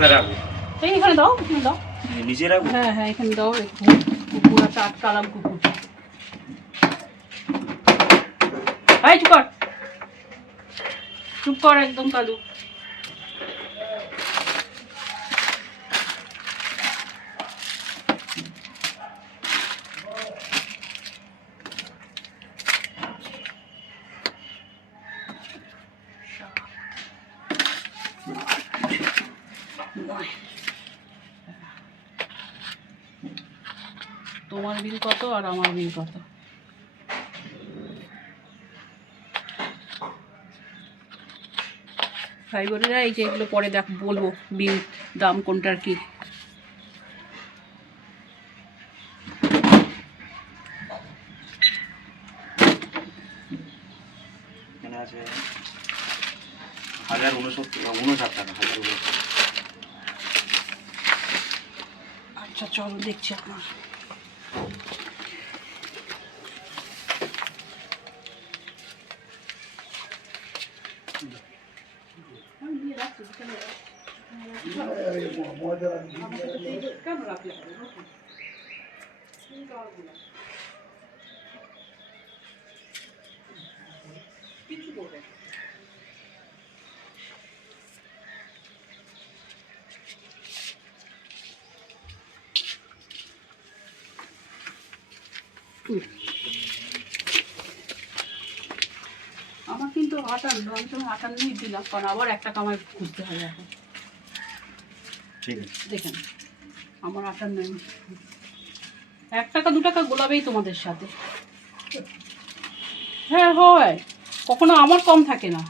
কোথায় রাখব এই দাও এখানে দাও। নিচে রাখব হ্যাঁ হ্যাঁ এখানে দাও কুকুর আছে আটকালাম কুকুর এই চুপ কর। চুপ কর একদম কালু। তোমার বিল কত আর আমার বিল কত? ভাই বোনেরা এই যে এগুলো পরে দেখ, বলব বিল দাম কোনটার কি। হাজার উনসত্তর, উনষাট টাকা, হাজার উনষাট আচ্ছা চলো দেখছি আপনার। আমার কিন্তু আটান্ন আমি তো আটান্নই দিলাম কারণ আবার এক টাকা আমায় খুঁজতে হবে এখন। ঠিক আছে। দেখেন আমার আটান্ন এক টাকা দু টাকা গোলাবেই তোমাদের সাথে। হ্যাঁ হয়। কখনো আমার কম থাকে না।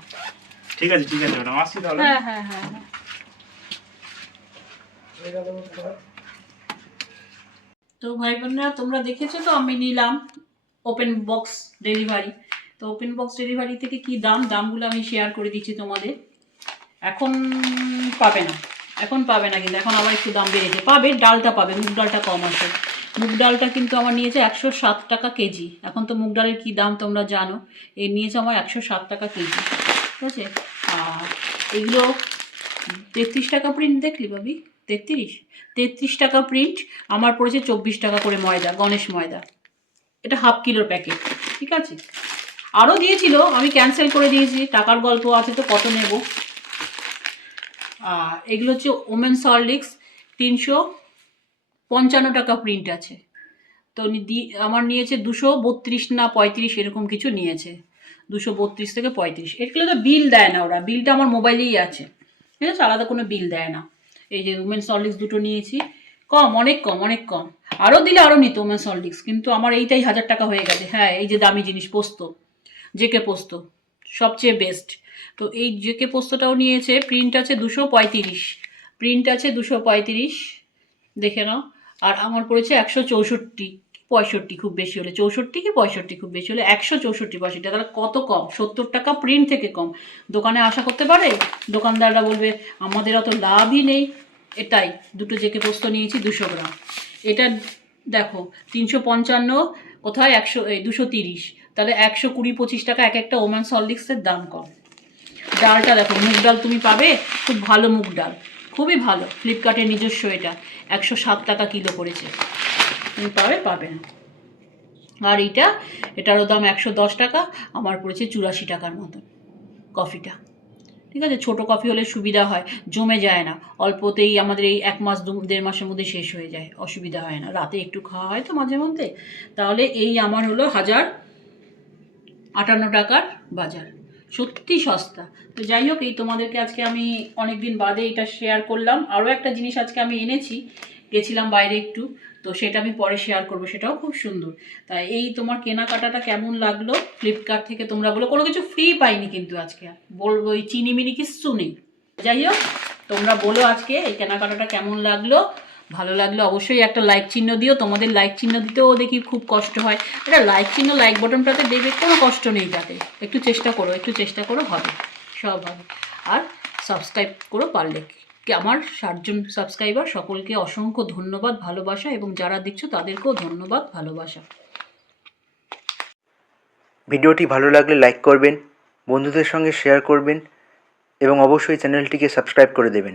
ঠিক আছে ঠিক আছে ম্যাডাম। আসছি তাহলে। হ্যাঁ হ্যাঁ হ্যাঁ হ্যাঁ। তো ভাই বোনেরা, তোমরা দেখেছ তো আমি নিলাম ওপেন বক্স ডেলিভারি তো ওপেন বক্স ডেলিভারি থেকে কি দাম? দামগুলো আমি শেয়ার করে দিচ্ছি তোমাদের। এখন পাবে না। এখন পাবে না কিন্তু, এখন আবার একটু দাম বেড়েছে। পাবে, ডালটা পাবে, মুগ ডালটা কম আছে। মুগ ডালটা কিন্তু আমার নিয়েছে একশো সাত টাকা কেজি। এখন তো মুগ ডালের কী দাম তোমরা জানো? এ নিয়েছে আমার একশো সাত টাকা কেজি। ঠিক আছে? আর এগুলো তেত্রিশ টাকা প্রিন্ট দেখলি ভাবি? তেত্রিশ? তেত্রিশ টাকা প্রিন্ট আমার পড়েছে চব্বিশ টাকা করে ময়দা, গণেশ ময়দা। এটা হাফ কিলোর প্যাকেট ঠিক আছে? আরও দিয়েছিল, আমি ক্যান্সেল করে দিয়েছি, টাকার গল্প আছে তো, কত নেব? আর এগুলো হচ্ছে ওমেন সলিক্স তিনশো পঞ্চান্ন টাকা প্রিন্ট আছে। তো আমার নিয়েছে দুশো বত্রিশ না পঁয়ত্রিশ, এরকম কিছু নিয়েছে। দুশো বত্রিশ থেকে পঁয়ত্রিশ। এগুলো তো বিল দেয় না ওরা বিলটা আমার মোবাইলেই আছে। ঠিক আছে? আলাদা কোনো বিল দেয় না। এই যে উমেন সল্টিক্স দুটো নিয়েছি। কম, অনেক কম অনেক কম। আরও দিলে আরও নিত উমেন সল্টিক্স কিন্তু আমার এইটাই হাজার টাকা হয়ে গেছে। হ্যাঁ এই যে দামি জিনিস, পোস্ত। জেকে পোস্ত, সবচেয়ে বেস্ট তো এই জেকে পোস্তটাও নিয়েছে প্রিন্ট আছে দুশো পঁয়ত্রিশ। প্রিন্ট আছে দুশো পঁয়ত্রিশ, দেখে নাও। আর আমার পড়েছে একশো চৌষট্টি। পঁয়ষট্টি খুব বেশি হলে চৌষট্টি কি পঁয়ষট্টি খুব বেশি হলে একশো চৌষট্টি পঁয়ষট্টি, তাহলে কত কম? সত্তর টাকা প্রিন্ট থেকে কম। দোকানে আশা করতে পারে? দোকানদাররা বলবে, আমাদের অত লাভই নেই। এটাই, দুটো জেকে পোস্ত নিয়েছি, দুশো গ্রাম। এটা দেখো, তিনশো পঞ্চান্ন, কোথায় একশো, এই দুশো তিরিশ। তাহলে একশো কুড়ি পঁচিশ টাকা এক একটা ওমান সলিক্সের দাম কম। ডালটা দেখো, মুগ ডাল তুমি পাবে, খুব ভালো মুগ ডাল। খুবই ভালো ফ্লিপকার্টের নিজস্ব এটা। একশো সাত টাকা কিলো করেছে পাবে পাবে না আর এটা, এটারও দাম একশো দশ টাকা, আমার পড়েছে চুরাশি টাকার মতন কফিটা। ঠিক আছে, ছোটো কফি হলে সুবিধা হয়, জমে যায় না। অল্পতেই আমাদের এই এক মাস, দু, দেড় মাসের মধ্যে শেষ হয়ে যায়, অসুবিধা হয় না। রাতে একটু খাওয়া হয় তো মাঝে মধ্যে। তাহলে এই আমার হলো হাজার আটান্ন টাকার বাজার। সত্যি সস্তা। তো যাই হোক, এই তোমাদেরকে আজকে আমি অনেক দিন বাদে এটা শেয়ার করলাম। আরও একটা জিনিস আজকে আমি এনেছি, গেছিলাম বাইরে একটু। তো সেটা আমি পরে শেয়ার করব, সেটাও খুব সুন্দর। তাই এই তোমার কেনাকাটাটা কেমন লাগল? ফ্লিপকার্ট থেকে তোমরা বলো, কোনো কিছু ফ্রি পাইনি কিন্তু আজকে। বলব ওই চিনি মিনি কিচ্ছু নেই। যাই হোক, তোমরা বলো আজকে এই কেনাকাটাটা কেমন লাগল? ভালো লাগলে অবশ্যই একটা লাইক চিহ্ন দিও। তোমাদের লাইক চিহ্ন দিতেও দেখি খুব কষ্ট হয়। এটা লাইক চিহ্ন লাইক বটনটাতে দেবে, কোনো কষ্ট নেই তাতে। একটু চেষ্টা করো, একটু চেষ্টা করো, হবে। সব হবে। আর সাবস্ক্রাইব করো পারলে। আমার ষাটজন সাবস্ক্রাইবার সকলকে অসংখ্য ধন্যবাদ, ভালোবাসা এবং যারা দিচ্ছ তাদেরকেও ধন্যবাদ, ভালোবাসা। ভিডিওটি ভালো লাগলে লাইক করবেন, বন্ধুদের সঙ্গে শেয়ার করবেন এবং অবশ্যই চ্যানেলটিকে সাবস্ক্রাইব করে দেবেন।